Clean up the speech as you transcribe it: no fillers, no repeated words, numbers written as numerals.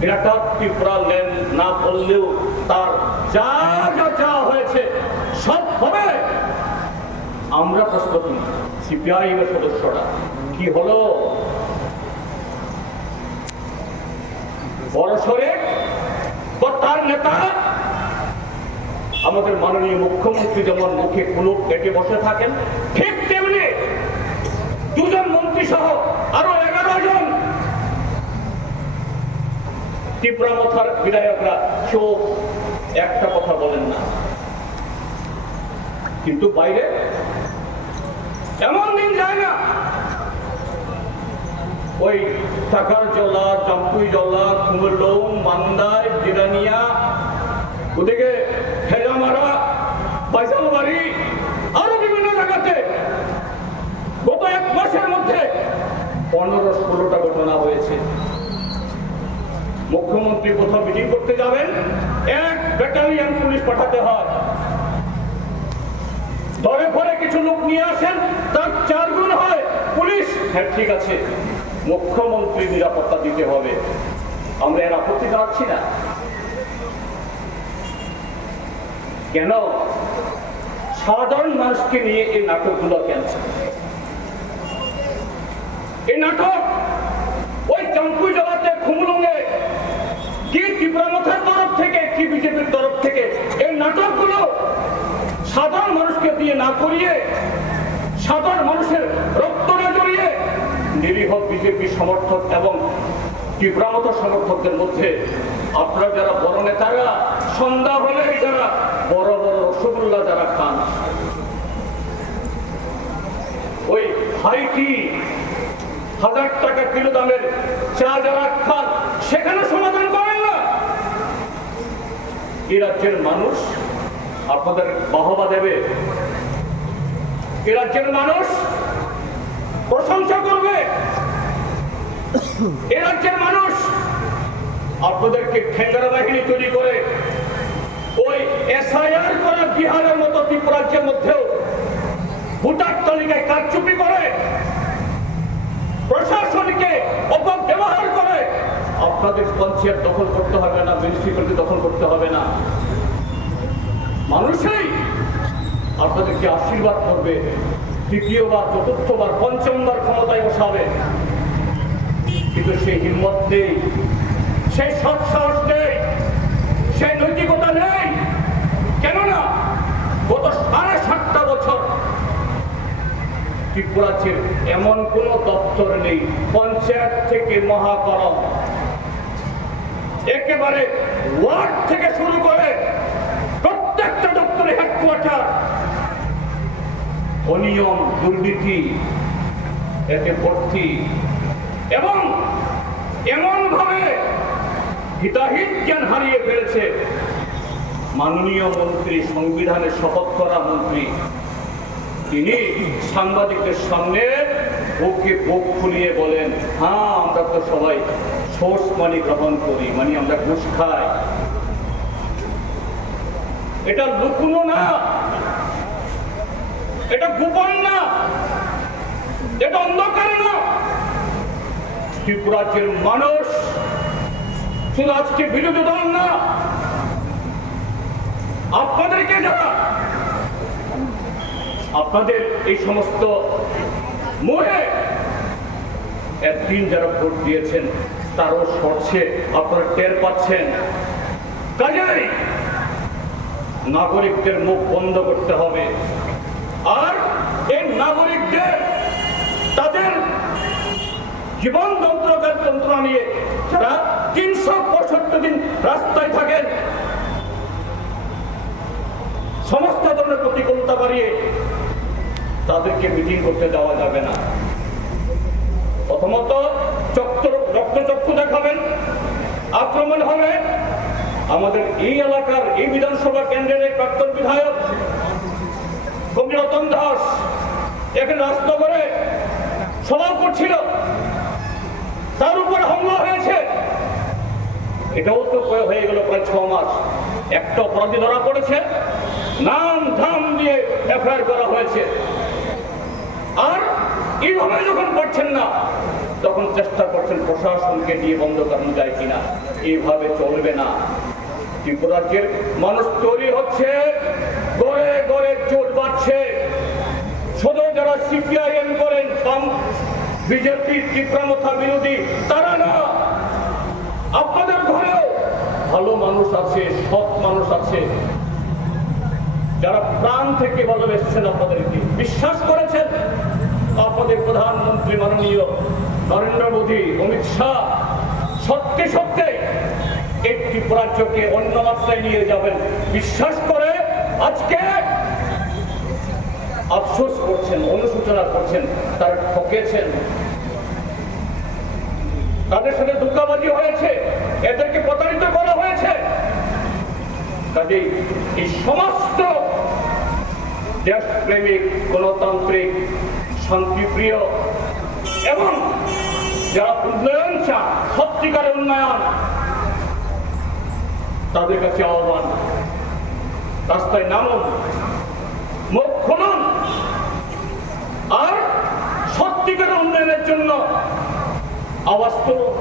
বিরাট Tripura land না বললেও তার যা যা যা হয়েছে সব হবে। আমরা প্রস্তুত নই। সিপিআইএম এর সদস্যরা কি হলো, বড় শরীর তার নেতা আমাদের মাননীয় মুখ্যমন্ত্রী যেমন মুখে কুলুপ কেটে বসে থাকেন, ঠিক তেমনি দুজন মন্ত্রী সহ আরো 11 জন ত্রিপুরা মথার বিধায়করা কেউ একটা কথা বলেন না। কিন্তু বাইরে এমন দিন যায় না ওই টাকার জলা, চাম্পুই জলা, কুমরলৌ, মান্দায়, জিরানিয়া, ওদিকে হেজামারা, বাইসালবাড়ি, আরো বিভিন্ন জায়গাতে গত 1 মাসের মধ্যে 15-16টা ঘটনা হয়েছে। মুখ্যমন্ত্রী কোথাও মিটিং করতে যাবেন, 1 ব্যাটালিয়ন পুলিশ পাঠাতে হয়। ধরে ধরে কিছু লোক নিয়ে আসেন, তার 4 গুণ হয় পুলিশ। হ্যাঁ ঠিক আছে, মুখ্যমন্ত্রী নিরাপত্তা দিতে হবে, আমরা এর আপত্তি জানাচ্ছি না। কেন সাধারণ মানুষকে নিয়ে এই নাটকগুলো কেন? এই নাটক ওই চাম্পুই জলাতে, খুমলুঙে কি ত্রিপুরা মথার তরফ থেকে, কি বিজেপির তরফ থেকে এই নাটকগুলো সাধারণ মানুষকে দিয়ে না করিয়ে, সাধারণ মানুষের রক্ত না জড়িয়ে নিরীহ বিজেপি সমর্থক এবং ত্রিপুরা মথা সমর্থকদের মধ্যে আপনারা যারা বড় নেতারা, সন্ধ্যা হলে যারা বড় বড় রসগোল্লা যারা খান, ওই হাইটি 1000 টাকা কিলো দামের চা যারা খান, সেখানে সমাধান করেন না। এই রাজ্যের মানুষ আপনাদের বাহবা দেবে, এ রাজ্যের মানুষ প্রশংসা করবে, এ রাজ্যের মানুষ আপনাদেরকে ঠেঙ্গারা বাহিনী তৈরি করে ওই এসআইআর করা বিহারের মতো ত্রিপুরা রাজ্যের মধ্যেও ভোটার তালিকায় কারচুপি করে, প্রশাসনকে অপব্যবহার করে। আপনাদের পঞ্চায়েত দখল করতে হবে না, মিউনিসিপ্যালিটি দখল করতে হবে না, মানুষই আপনাদেরকে আশীর্বাদ করবে, তৃতীয়বার, চতুর্থবার, পঞ্চমবার ক্ষমতায় বসাবে। কিন্তু সেই হিম্মত নেই, সেই সৎসাহস নেই, সেই নৈতিকতা নেই। কেননা গত 7.5 বছর ত্রিপুরার এমন কোন দপ্তর নেই, পঞ্চায়েত থেকে মহাকরণ, একেবারে ওয়ার্ড থেকে শুরু করে প্রত্যেকটা দপ্তরে হেডকোয়ার্টার অনিয়ম, দুর্নীতি এতে ভর্তি। এবং এমন ভাবে হিতাহিত জ্ঞান হারিয়ে ফেলেছে মাননীয় মন্ত্রী, সংবিধানের শপথ করা মন্ত্রী, তিনি সাংবাদিকদের সামনে বুকে বুক ফুলিয়ে বলেন, হ্যাঁ আমরা তো সবাই সোর্স মানি গ্রহণ করি, মানে আমরা ঘুষ খাই। এটা লুকুনো না, এটা গোপন না, এটা অন্ধকার না। ত্রিপুরাজ্যের মানুষ শুধু আজকে বিরোধী দল না, আপনাদেরকে যারা আপনাদের এই সমস্ত মোহে একদিন যারা ভোট দিয়েছেন তারও সরছে, আপনারা টের পাচ্ছেন। কাজেই নাগরিকদের মুখ বন্ধ করতে হবে, আর এই নাগরিকদের তাদের জীবন যন্ত্রণা নিয়ে যারা 365 দিন রাস্তায় থাকেন, সমস্ত ধরনের প্রতিকূলতা বাড়িয়ে তাদেরকে মিটিং করতে দেওয়া যাবে না। প্রথমত রক্তচক্ষু দেখাবেন, আক্রমণ হবে। আমাদের এই এলাকার এই বিধানসভা কেন্দ্রের প্রাক্তন বিধায়ক কবি রতন দাস এখানে রাজনগরে সভা করছিল, তার উপর হামলা হয়েছে। এটাও তো হয়ে গেল প্রায় 6 মাস। একটা অপরাধী ধরা পড়েছে, নাম ধাম দিয়ে এফআইআর করা হয়েছে। আর এইভাবে যখন পারছেন না, তখন চেষ্টা করছেন প্রশাসনকে দিয়ে বন্ধ করানো যায় কিনা। এইভাবে চলবে না। ত্রিপুরা রাজ্যের মানুষ তৈরি হচ্ছে, গড়ে গড়ে চোট বাড়ছে। শুধু যারা সিপিআইএম করেন, বিজেপি তীব্রমথা বিরোধী, তারা না, আপনাদের ঘরেও ভালো মানুষ আছে, সৎ মানুষ আছে, যারা প্রাণ থেকে ভালোবেসেছেন, আপনাদেরকে বিশ্বাস করেছেন। আপনাদের প্রধানমন্ত্রী মাননীয় নরেন্দ্র মোদী, অমিত শাহ সত্যি সত্যি এই ত্রিপুরা রাজ্যকে অন্য মাত্রায় নিয়ে যাবেন বিশ্বাস করে আজকে আফসোস করছেন, অনুশোচনা করছেন। তারা ঠকেছেন, তাদের সাথে ধোঁকাবাজি হয়েছে, এদেরকে প্রতারিত করা হয়েছে। কাজেই এই সমস্ত দেশপ্রেমিক, গণতান্ত্রিক, শান্তিপ্রিয় এবং যারা উন্নয়ন চান, সত্যিকারের উন্নয়ন, তাদের কাছে আহ্বান, রাস্তায় নামুন, মুখ খুলুন, আর সত্যিকারের উন্নয়নের জন্য আওয়াজ তুলুন।